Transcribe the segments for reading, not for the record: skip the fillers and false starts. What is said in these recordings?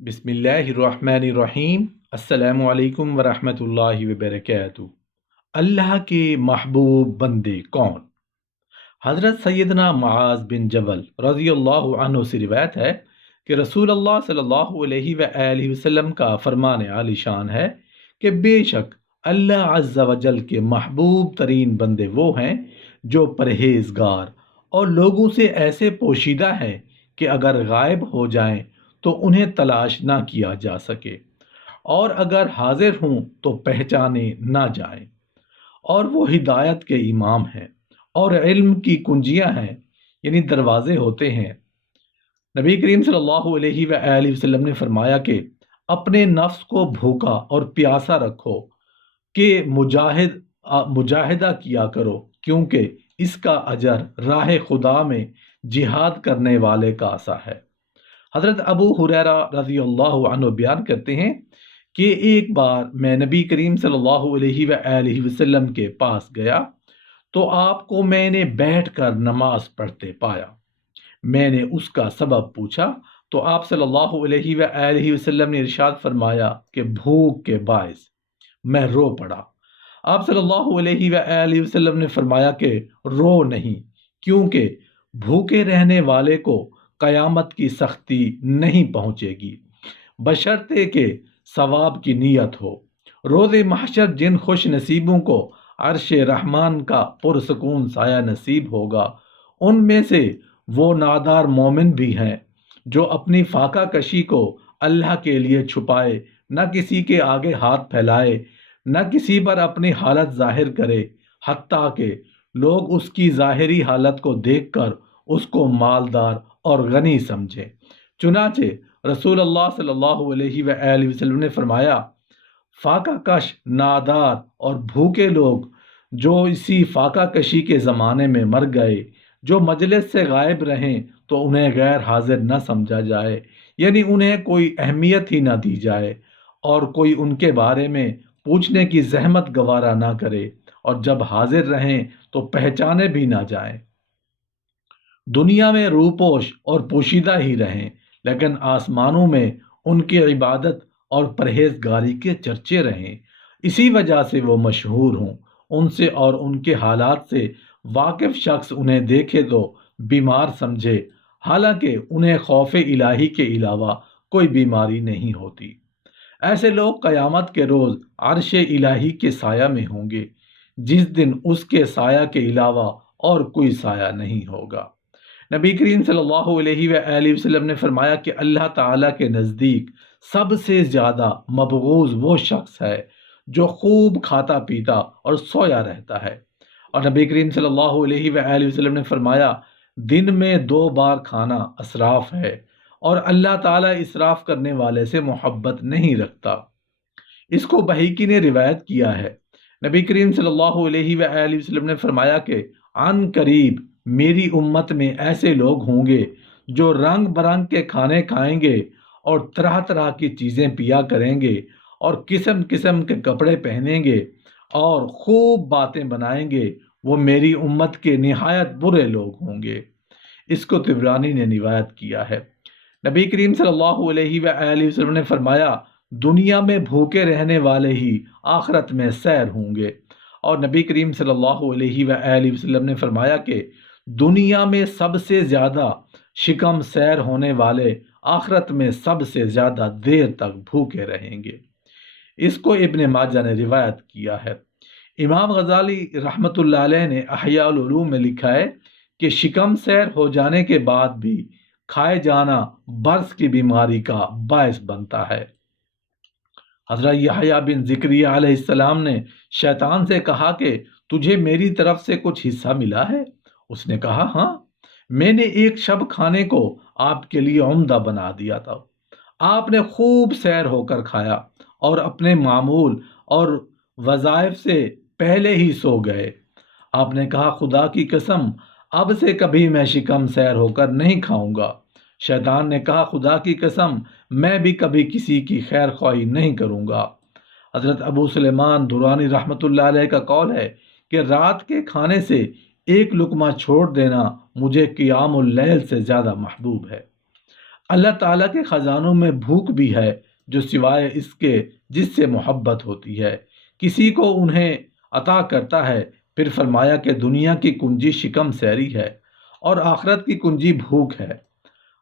بسم اللہ الرحمن الرحیم۔ السلام علیکم ورحمۃ اللہ وبرکاتہ۔ اللہ کے محبوب بندے کون؟ حضرت سیدنا معاذ بن جبل رضی اللہ عنہ سے روایت ہے کہ رسول اللہ صلی اللہ علیہ وآلہ وسلم کا فرمان عالی شان ہے کہ بے شک اللہ عز و جل کے محبوب ترین بندے وہ ہیں جو پرہیزگار اور لوگوں سے ایسے پوشیدہ ہیں کہ اگر غائب ہو جائیں تو انہیں تلاش نہ کیا جا سکے، اور اگر حاضر ہوں تو پہچانے نہ جائیں، اور وہ ہدایت کے امام ہیں اور علم کی کنجیاں ہیں، یعنی دروازے ہوتے ہیں۔ نبی کریم صلی اللہ علیہ وآلہ وسلم نے فرمایا کہ اپنے نفس کو بھوکا اور پیاسا رکھو کہ مجاہدہ کیا کرو، کیونکہ اس کا اجر راہ خدا میں جہاد کرنے والے کا سا ہے۔ حضرت ابو ہریرہ رضی اللہ عنہ بیان کرتے ہیں کہ ایک بار میں نبی کریم صلی اللہ علیہ وآلہ وسلم کے پاس گیا تو آپ کو میں نے بیٹھ کر نماز پڑھتے پایا۔ میں نے اس کا سبب پوچھا تو آپ صلی اللہ علیہ وآلہ وسلم نے ارشاد فرمایا کہ بھوک کے باعث میں رو پڑا۔ آپ صلی اللہ علیہ وآلہ وسلم نے فرمایا کہ رو نہیں، کیونکہ بھوکے رہنے والے کو قیامت کی سختی نہیں پہنچے گی، بشرطے کہ ثواب کی نیت ہو۔ روز محشر جن خوش نصیبوں کو عرش رحمان کا پرسکون سایہ نصیب ہوگا، ان میں سے وہ نادار مومن بھی ہیں جو اپنی فاقہ کشی کو اللہ کے لیے چھپائے، نہ کسی کے آگے ہاتھ پھیلائے، نہ کسی پر اپنی حالت ظاہر کرے، حتیٰ کہ لوگ اس کی ظاہری حالت کو دیکھ کر اس کو مالدار اور غنی سمجھے۔ چنانچہ رسول اللہ صلی اللہ علیہ وآلہ وسلم نے فرمایا، فاقہ کش، نادار اور بھوکے لوگ جو اسی فاقہ کشی کے زمانے میں مر گئے، جو مجلس سے غائب رہیں تو انہیں غیر حاضر نہ سمجھا جائے، یعنی انہیں کوئی اہمیت ہی نہ دی جائے، اور کوئی ان کے بارے میں پوچھنے کی زحمت گوارا نہ کرے، اور جب حاضر رہیں تو پہچانے بھی نہ جائیں۔ دنیا میں روپوش اور پوشیدہ ہی رہیں، لیکن آسمانوں میں ان کی عبادت اور پرہیزگاری کے چرچے رہیں۔ اسی وجہ سے وہ مشہور ہوں۔ ان سے اور ان کے حالات سے واقف شخص انہیں دیکھے تو بیمار سمجھے، حالانکہ انہیں خوف الہی کے علاوہ کوئی بیماری نہیں ہوتی۔ ایسے لوگ قیامت کے روز عرش الہی کے سایہ میں ہوں گے، جس دن اس کے سایہ کے علاوہ اور کوئی سایہ نہیں ہوگا۔ نبی کریم صلی اللہ علیہ وآلہ وسلم نے فرمایا کہ اللہ تعالیٰ کے نزدیک سب سے زیادہ مبغوض وہ شخص ہے جو خوب کھاتا پیتا اور سویا رہتا ہے۔ اور نبی کریم صلی اللہ علیہ وآلہ وسلم نے فرمایا، دن میں 2 بار کھانا اسراف ہے، اور اللہ تعالیٰ اسراف کرنے والے سے محبت نہیں رکھتا۔ اس کو بحیقی نے روایت کیا ہے۔ نبی کریم صلی اللہ علیہ وآلہ وسلم نے فرمایا کہ عن قریب میری امت میں ایسے لوگ ہوں گے جو رنگ برنگ کے کھانے کھائیں گے اور طرح طرح کی چیزیں پیا کریں گے اور قسم قسم کے کپڑے پہنیں گے اور خوب باتیں بنائیں گے۔ وہ میری امت کے نہایت برے لوگ ہوں گے۔ اس کو طبرانی نے روایت کیا ہے۔ نبی کریم صلی اللہ علیہ وآلہ وسلم نے فرمایا، دنیا میں بھوکے رہنے والے ہی آخرت میں سیر ہوں گے۔ اور نبی کریم صلی اللہ علیہ وآلہ وسلم نے فرمایا کہ دنیا میں سب سے زیادہ شکم سیر ہونے والے آخرت میں سب سے زیادہ دیر تک بھوکے رہیں گے۔ اس کو ابن ماجہ نے روایت کیا ہے۔ امام غزالی رحمۃ اللہ علیہ نے احیاء العلوم میں لکھا ہے کہ شکم سیر ہو جانے کے بعد بھی کھائے جانا برص کی بیماری کا باعث بنتا ہے۔ حضرت یحییٰ بن زکریا علیہ السلام نے شیطان سے کہا کہ تجھے میری طرف سے کچھ حصہ ملا ہے؟ اس نے کہا، ہاں، میں نے ایک شب کھانے کو آپ کے لیے عمدہ بنا دیا تھا۔ آپ نے خوب سیر ہو کر کھایا اور اپنے معمول اور وظائف سے پہلے ہی سو گئے۔ آپ نے کہا، خدا کی قسم، اب سے کبھی میں شکم سیر ہو کر نہیں کھاؤں گا۔ شیطان نے کہا، خدا کی قسم، میں بھی کبھی کسی کی خیر خواہی نہیں کروں گا۔ حضرت ابو سلیمان درانی رحمۃ اللہ علیہ کا قول ہے کہ رات کے کھانے سے ایک لقمہ چھوڑ دینا مجھے قیام اللیل سے زیادہ محبوب ہے۔ اللہ تعالیٰ کے خزانوں میں بھوک بھی ہے جو سوائے اس کے جس سے محبت ہوتی ہے کسی کو انہیں عطا کرتا ہے۔ پھر فرمایا کہ دنیا کی کنجی شکم سیری ہے اور آخرت کی کنجی بھوک ہے۔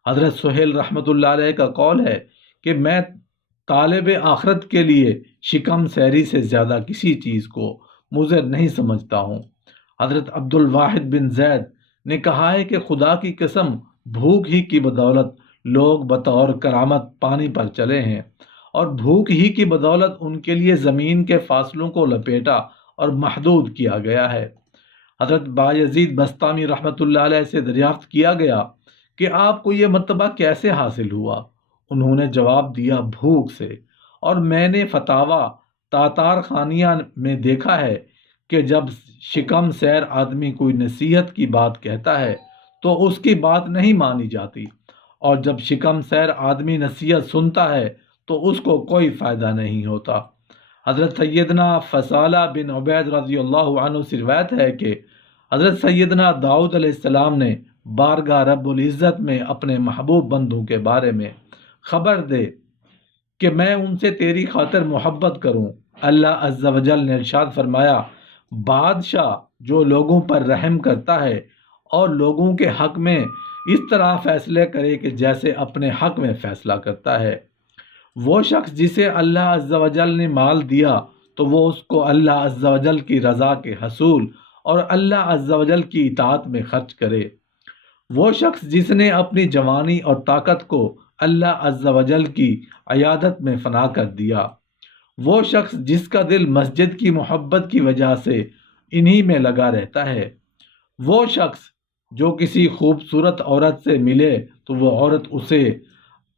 حضرت سہیل رحمۃ اللہ علیہ کا قول ہے کہ میں طالب آخرت کے لیے شکم سیری سے زیادہ کسی چیز کو مضر نہیں سمجھتا ہوں۔ حضرت عبد الواحد بن زید نے کہا ہے کہ خدا کی قسم بھوک ہی کی بدولت لوگ بطور کرامت پانی پر چلے ہیں اور بھوک ہی کی بدولت ان کے لیے زمین کے فاصلوں کو لپیٹا اور محدود کیا گیا ہے۔ حضرت بایزید بستامی رحمۃ اللہ علیہ سے دریافت کیا گیا کہ آپ کو یہ مرتبہ کیسے حاصل ہوا؟ انہوں نے جواب دیا بھوک سے، اور میں نے فتاوی تاتار خانیہ میں دیکھا ہے کہ جب شکم سیر آدمی کوئی نصیحت کی بات کہتا ہے تو اس کی بات نہیں مانی جاتی، اور جب شکم سیر آدمی نصیحت سنتا ہے تو اس کو کوئی فائدہ نہیں ہوتا۔ حضرت سیدنا فضالہ بن عبید رضی اللہ عنہ سے روایت ہے کہ حضرت سیدنا داؤد علیہ السلام نے بارگاہ رب العزت میں اپنے محبوب بندوں کے بارے میں خبر دے کہ میں ان سے تیری خاطر محبت کروں۔ اللہ عز و جل نے ارشاد فرمایا، بادشاہ جو لوگوں پر رحم کرتا ہے اور لوگوں کے حق میں اس طرح فیصلے کرے کہ جیسے اپنے حق میں فیصلہ کرتا ہے، وہ شخص جسے اللہ عز و جل نے مال دیا تو وہ اس کو اللہ عز و جل کی رضا کے حصول اور اللہ عز و جل کی اطاعت میں خرچ کرے۔ وہ شخص جس نے اپنی جوانی اور طاقت کو اللہ عز و جل کی عیادت میں فنا کر دیا۔ وہ شخص جس کا دل مسجد کی محبت کی وجہ سے انہی میں لگا رہتا ہے۔ وہ شخص جو کسی خوبصورت عورت سے ملے تو وہ عورت اسے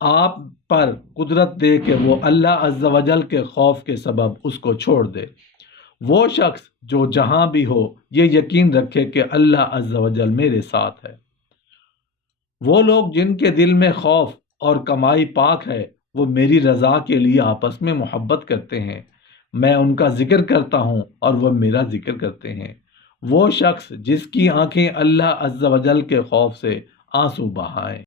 آپ پر قدرت دے کہ وہ اللہ عز و جل کے خوف کے سبب اس کو چھوڑ دے۔ وہ شخص جو جہاں بھی ہو یہ یقین رکھے کہ اللہ عز و جل میرے ساتھ ہے۔ وہ لوگ جن کے دل میں خوف اور کمائی پاک ہے وہ میری رضا کے لیے آپس میں محبت کرتے ہیں، میں ان کا ذکر کرتا ہوں اور وہ میرا ذکر کرتے ہیں۔ وہ شخص جس کی آنکھیں اللہ عز و جل کے خوف سے آنسو بہائیں۔